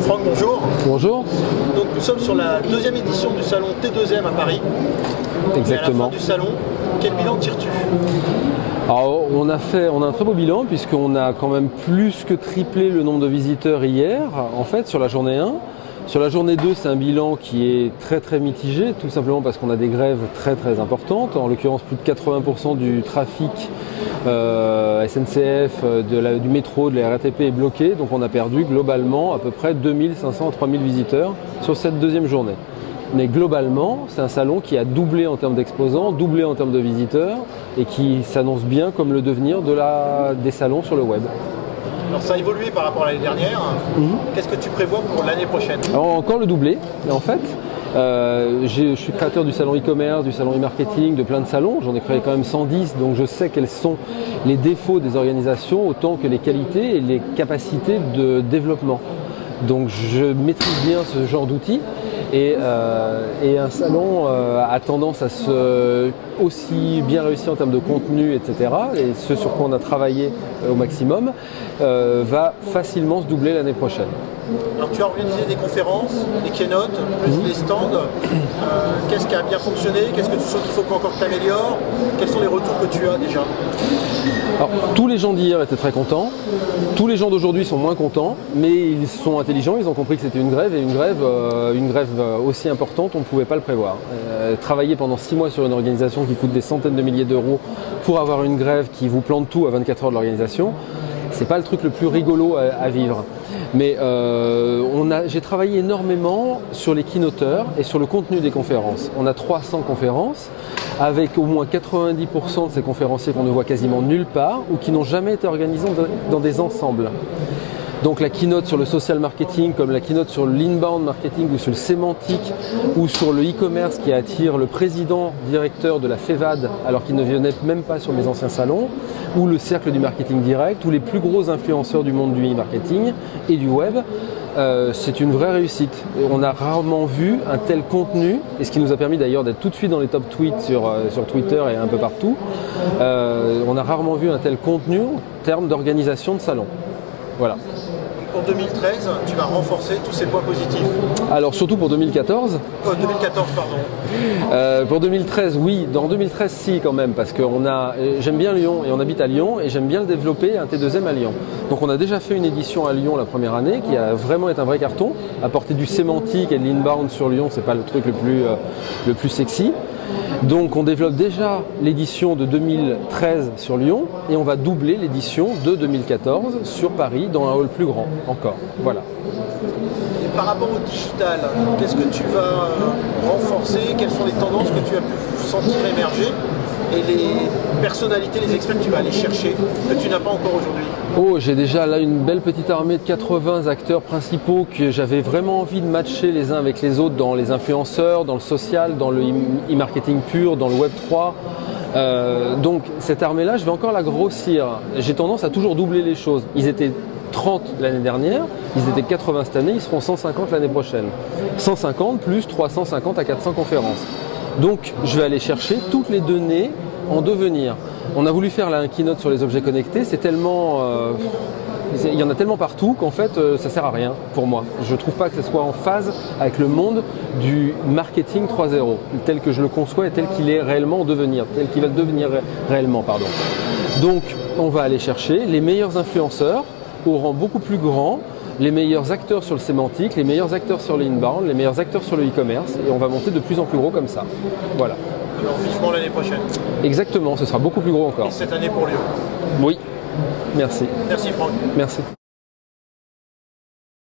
Franck, bonjour. Bonjour. Donc nous sommes sur la deuxième édition du salon T2M à Paris. Exactement. Et à la fin du salon, quel bilan tires-tu? Alors, on a un très beau bilan puisqu'on a quand même plus que triplé le nombre de visiteurs hier, en fait, sur la journée 1. Sur la journée 2, c'est un bilan qui est très mitigé, tout simplement parce qu'on a des grèves très importantes. En l'occurrence, plus de 80% du trafic SNCF, du métro, de la RATP est bloqué. Donc on a perdu globalement à peu près 2500 à 3000 visiteurs sur cette deuxième journée. Mais globalement, c'est un salon qui a doublé en termes d'exposants, doublé en termes de visiteurs et qui s'annonce bien comme le devenir des salons sur le web. Alors ça a évolué par rapport à l'année dernière. Qu'est-ce que tu prévois pour l'année prochaine? Alors, encore le doublé, en fait. Je suis créateur du salon e-commerce, du salon e-marketing, de plein de salons. J'en ai créé quand même 110, donc je sais quels sont les défauts des organisations autant que les qualités et les capacités de développement. Donc je maîtrise bien ce genre d'outils et un salon a tendance à se aussi bien réussir en termes de contenu, etc. Et ce sur quoi on a travaillé au maximum va facilement se doubler l'année prochaine. Alors tu as organisé des conférences, des keynotes, plus des stands. Qu'est-ce qui a bien fonctionné? Qu'est-ce que tu sens qu'il faut encore que tu améliores? Quels sont les retours que tu as déjà? Alors, tous les gens d'hier étaient très contents, tous les gens d'aujourd'hui sont moins contents, mais ils sont intelligents, ils ont compris que c'était une grève, et une grève aussi importante, on ne pouvait pas le prévoir. Travailler pendant 6 mois sur une organisation qui coûte des centaines de milliers d'euros pour avoir une grève qui vous plante tout à 24 heures de l'organisation, c'est pas le truc le plus rigolo à vivre. Mais j'ai travaillé énormément sur les keynoteurs et sur le contenu des conférences. On a 300 conférences avec au moins 90% de ces conférenciers qu'on ne voit quasiment nulle part ou qui n'ont jamais été organisés dans des ensembles. Donc la keynote sur le social marketing, comme la keynote sur l'inbound marketing ou sur le sémantique ou sur le e-commerce qui attire le président directeur de la FEVAD alors qu'il ne venait même pas sur mes anciens salons, ou le cercle du marketing direct, ou les plus gros influenceurs du monde du e-marketing et du web, c'est une vraie réussite. On a rarement vu un tel contenu, et ce qui nous a permis d'ailleurs d'être tout de suite dans les top tweets sur Twitter et un peu partout, on a rarement vu un tel contenu en termes d'organisation de salon. Voilà. Pour 2013, tu vas renforcer tous ces points positifs. Alors surtout pour 2014. 2014, pardon. Pour 2013, oui. Dans 2013, si quand même, parce que j'aime bien Lyon et on habite à Lyon et j'aime bien le développer un T2M à Lyon. Donc on a déjà fait une édition à Lyon la première année qui a vraiment été un vrai carton. Apporter du sémantique et de l'inbound sur Lyon, c'est pas le truc le plus sexy. Donc on développe déjà l'édition de 2013 sur Lyon et on va doubler l'édition de 2014 sur Paris dans un hall plus grand encore. Voilà. Et par rapport au digital, qu'est-ce que tu vas renforcer? Quelles sont les tendances que tu as pu sentir émerger? Et les personnalités, les experts que tu vas aller chercher, que tu n'as pas encore aujourd'hui? Oh, j'ai déjà là une belle petite armée de 80 acteurs principaux que j'avais vraiment envie de matcher les uns avec les autres dans les influenceurs, dans le social, dans le e-marketing pur, dans le Web 3. Donc cette armée-là, je vais encore la grossir. J'ai tendance à toujours doubler les choses. Ils étaient 30 l'année dernière, ils étaient 80 cette année, ils seront 150 l'année prochaine. 150 plus 350 à 400 conférences. Donc je vais aller chercher toutes les données en devenir. On a voulu faire là un keynote sur les objets connectés, c'est tellement... il y en a tellement partout qu'en fait ça sert à rien pour moi. Je ne trouve pas que ce soit en phase avec le monde du marketing 3.0, tel que je le conçois et tel qu'il est réellement en devenir, tel qu'il va devenir réellement, pardon. Donc on va aller chercher les meilleurs influenceurs au rang beaucoup plus grand, les meilleurs acteurs sur le sémantique, les meilleurs acteurs sur l'inbound, les meilleurs acteurs sur le e-commerce et on va monter de plus en plus gros comme ça. Voilà. Alors vivement l'année prochaine. Exactement, ce sera beaucoup plus gros encore. Et cette année pour Lyon. Oui, merci. Merci Franck. Merci.